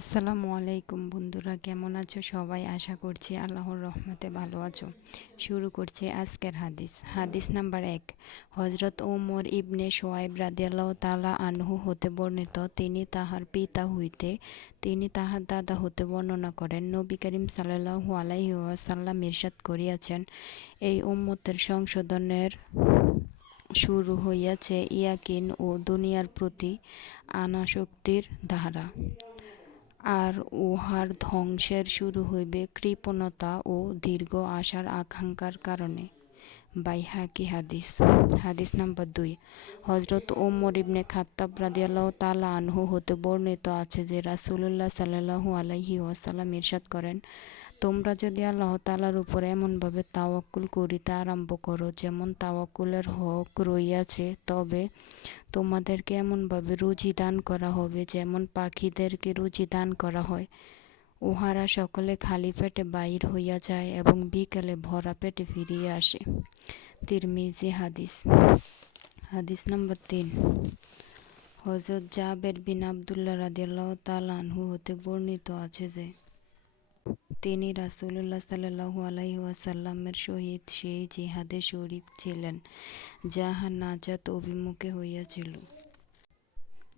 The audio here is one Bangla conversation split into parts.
আসসালামু আলাইকুম বন্ধুরা, কেমন আছো সবাই? আশা করছি আল্লাহর রহমতে ভালো আছো। শুরু করছি আজকের হাদিস। হাদিস নাম্বার এক হজরত ওমর ইবনে সোয়াইব রাদিয়াল্লাহ তালা আনহু হতে বর্ণিত, তিনি তাহার পিতা হইতে, তিনি তাহার দাদা হতে বর্ণনা করেন। নবী করিম সাল্লাহু আলাইহি ওয়াসাল্লাম ইরশাদ করিয়াছেন, এই উম্মতের সংশোধনের শুরু হইয়াছে ইয়াকিন ও দুনিয়ার প্রতি আনাশক্তির ধারা। আর উহার ধ্বংসের শুরু হইবে কৃপণতা ও দীর্ঘ আশার আকাঙ্ক্ষার কারণে। বাইহাকি হাদিস? হাদিস নাম্বার দুই। হজরত ওমর ইবনে খাত্তাব রাদিয়াল্লাহ তালা আনহু হতে বর্ণিত আছে যে রাসুলুল্লাহ সাল্লাহু আলাইহি ওয়াসাল্লাম ইরশাদ করেন তোমরা যদি আল্লাহ তালার উপর এমনভাবে তাওয়াক্কুল করিতে আরম্ভ করো, যেমন তাওয়াক্কুলের হক রইয়াছে, তবে তোমাদেরকে এমনভাবে রুজি দান করা হবে যেমন পাখিদেরকে রুজি দান করা হয়। উহারা সকলে খালি পেটে বাইর হইয়া যায় এবং বিকালে ভরা পেটে ফিরিয়া আসে। তিরমিজি হাদিস। হাদিস নম্বর তিন। হজরত জাবের বিন আবদুল্লাহ রাদিয়াল্লাহ তালানহু হতে বর্ণিত আছে যে তিনি রাসুল্লাহ সাল্লাহু আলাই ওয়াসাল্লামের সহিত সেই জিহাদে শরীফ ছিলেন যাহা নাজাত অভিমুখে হইয়াছিল।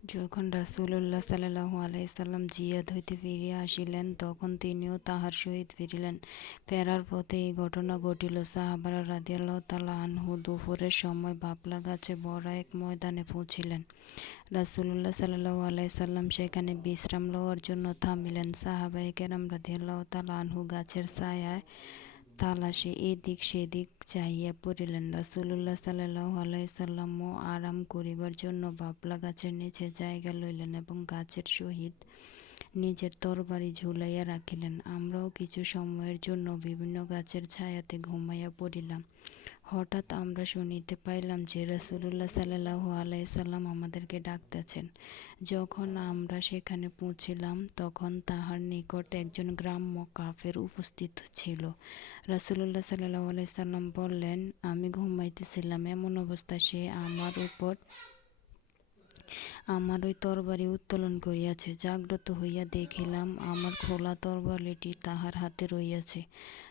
যখন রাসুল্লাহ সাল্লাহু আলাইসাল্লাম জিয়াদ হইতে ফিরিয়া আসিলেন, তখন তিনিও তাহার সহিত ফিরিলেন। ফেরার পথে এই ঘটনা ঘটিল। সাহাবারা রাদিয়াল্লাহ তালা আনহু দুপুরের সময় বাপলা গাছে বড় এক ময়দানে পৌঁছিলেন। রাসুল্লাহ সাল্লাহু আলাইসাল্লাম সেখানে বিশ্রাম লওয়ার জন্য থামিলেন। সাহাবাই কেরাম রাদিয়াল্লাহ তালা আনহু গাছের ছায়ায় তালাশে এদিক সেদিক চাহিয়া পড়িলেন। রাসুল্লাহ সাল্লাহ আলাইসাল্লামও আরাম করিবার জন্য বাবলা গাছের নিচে জায়গা লইলেন এবং গাছের সহিত নিজের তরবারি ঝুলাইয়া রাখিলেন। আমরাও কিছু সময়ের জন্য বিভিন্ন গাছের ছায়াতে ঘুমাইয়া পড়িলাম। হঠাৎ আমরা শুনিতে পাইলাম যে রসুল্লাহ সাল্লাহ আলাইসাল্লাম আমাদেরকে ডাকতেছেন। যখন আমরা সেখানে পৌঁছিলাম, তখন তাহার নিকট একজন গ্রাম্য কাফের উপস্থিত ছিল। রসুল্লাহ সাল্লাহ আলাইসাল্লাম বললেন, আমি ঘুমাইতেছিলাম, এমন অবস্থা সে আমার উপর আমার ওই তরবারি উত্তোলন করিয়াছে, জাগ্রত হইয়া দেখিলাম আমার খোলা তরবারিটি তাহার হাতে রইয়াছে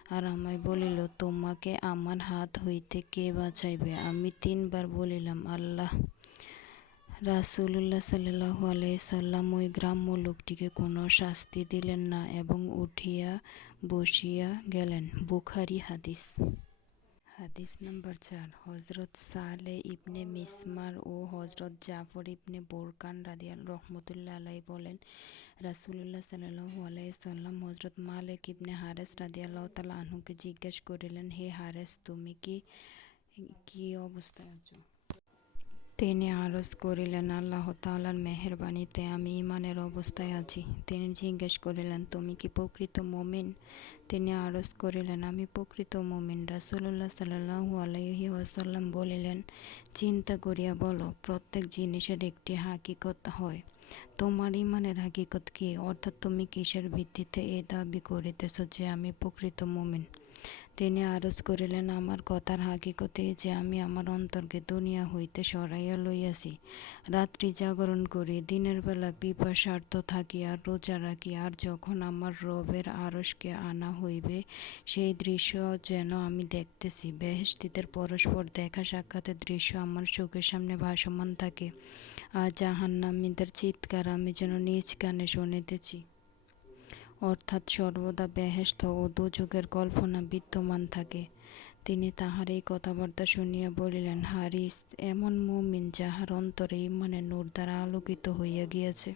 আর আমায় বলিল, তোমাকে আমার হাত হইতে কে বাঁচাইবে? আমি তিনবার বলিলাম, আল্লাহ। রাসুল্লাহ সাল্লাহ আলাইসাল্লাম ওই গ্রাম্য লোকটিকে কোনো শাস্তি দিলেন না এবং উঠিয়া বসিয়া গেলেন। বুখারি হাদিস। হাদিস নম্বর চার হজরত সালে ইবনে মিসমার ও হজরত জাফর ইবনে বোরকান রাদিয়াল, রহমতুল্লাহ আলাই বলেন রাসুল্লাহ সাল্লাহ আলাইসাল্লাম হজরত মালিক ইবনে হারেস রাদিয়াল্লাহ তালা আনহুকে জিজ্ঞেস করিলেন, হে হারেস, তুমি কি কি অবস্থায় আছো? তিনি আরজ করিলেন, আল্লাহ তালার মেহরবানিতে আমি ইমানের অবস্থায় আছি। তিনি জিজ্ঞেস করিলেন, তুমি কি প্রকৃত মমিন? তিনি আরজ করিলেন, আমি প্রকৃত মমিন। রাসুল্লাহ সাল্লাহু আলহি ওয়াসাল্লাম বলিলেন, চিন্তা করিয়া বলো, প্রত্যেক জিনিসের একটি হাকিকত হয়। তোমার ইমানের হাকিকত কি? অর্থাৎ তুমি কিসের ভিত্তিতে এ দাবি করিতেছ যে আমি প্রকৃত মমিন? তিনি আরজ করিলেন, আমার কথার হাকিকতে যে আমি আমার অন্তর্কে দুনিয়া হইতে সরাইয়া লইয়াছি, রাত্রি জাগরণ করি, দিনের বেলা পিপাসার্থ থাকি আর রোজা রাখি, আর যখন আমার রবের আরসকে আনা হইবে, সেই দৃশ্য যেন আমি দেখতেছি। বেহেস্তিদের পরস্পর দেখা সাক্ষাতের দৃশ্য আমার চোখের সামনে ভাসমান থাকে। আর জাহান্নামীদের চিৎকার আমি যেন নিজ কানে শুনিতেছি। অর্থাৎ সর্বদা বেহেস্ত ও দুযোগের কল্পনা বিদ্যমান থাকে। তিনি তাহার এই কথাবার্তা শুনিয়া বলিলেন হারিস এমন মুমিন যাহার অন্তরে ইমানের নূর দ্বারা আলোকিত হইয়া গিয়াছে।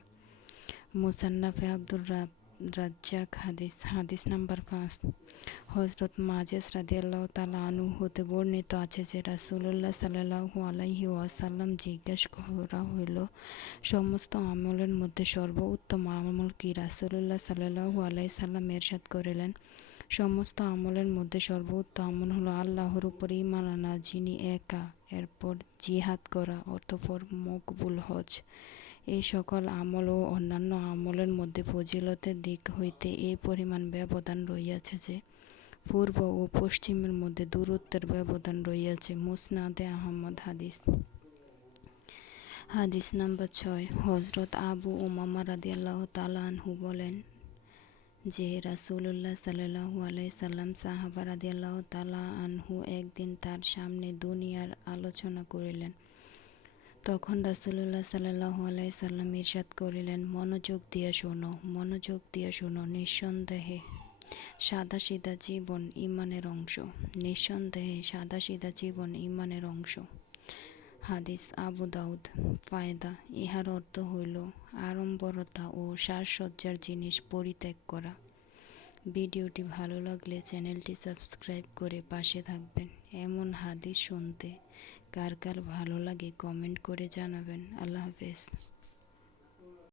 মুসান্নাফে আব্দুর রাজ্জাক হাদিস হাদিস নাম্বার পাঁচ। হজরত মাজেস রাদিয়াল্লাহ তালা আনু হতে বর্ণিত আছে যে রাসুল্লাহ সাল্লাহু আলাইহি ওয়াসাল্লাম জিজ্ঞাসা করা হইল, সমস্ত আমলের মধ্যে সর্বোত্তম আমল কি? রাসুল্লাহ সাল্লাহু আলাই সাল্লাম এরশাদ করিলেন, সমস্ত আমলের মধ্যে সর্বোত্তম আমল হলো আল্লাহর উপর ইমান আনা, যিনি একা, এরপর জিহাদ করা অর্থপর মকবুল হজ। এই সকল আমল ও অন্যান্য আমলের মধ্যে ফজিলতের দিক হইতে এই পরিমাণ ব্যবধান রইয়াছে যে পূর্ব ও পশ্চিমের মধ্যে দূরত্বের ব্যবধান রইয়াছে মুসনাদে আহমদ হাদিস। হাদিস নাম্বার ছয় হজরত আবু উমামা রাদিয়াল্লাহ তালা আনহু বলেন যে, রাসূলুল্লাহ সাল্লাল্লাহু আলাইহি সাল্লাম সাহাবা রাদিয়াল্লাহু তাআলা আনহু একদিন তার সামনে দুনিয়ার আলোচনা করিলেন। তখন রাসুল্লাহ সাল্লাল্লাহু আলাইহি সাল্লাম ইরশাদ করিলেন, মনোযোগ দিয়ে শোনো, মনোযোগ দিয়ে শোনো, নিঃসন্দেহে সাদাসিধা জীবন ইমানের অংশ। নিঃসন্দেহে সাদাসিধা জীবন ইমানের অংশ। হাদিস আবু দাউদ, ফায়দা, ইহার অর্থ হইল আড়ম্বরতা ও সাজসজ্জার জিনিস পরিত্যাগ করা। ভিডিওটি ভালো লাগলে চ্যানেলটি সাবস্ক্রাইব করে পাশে থাকবেন। এমন হাদিস শুনতে কার কার ভালো লাগে কমেন্ট করে জানাবেন। আল্লাহ হাফেজ।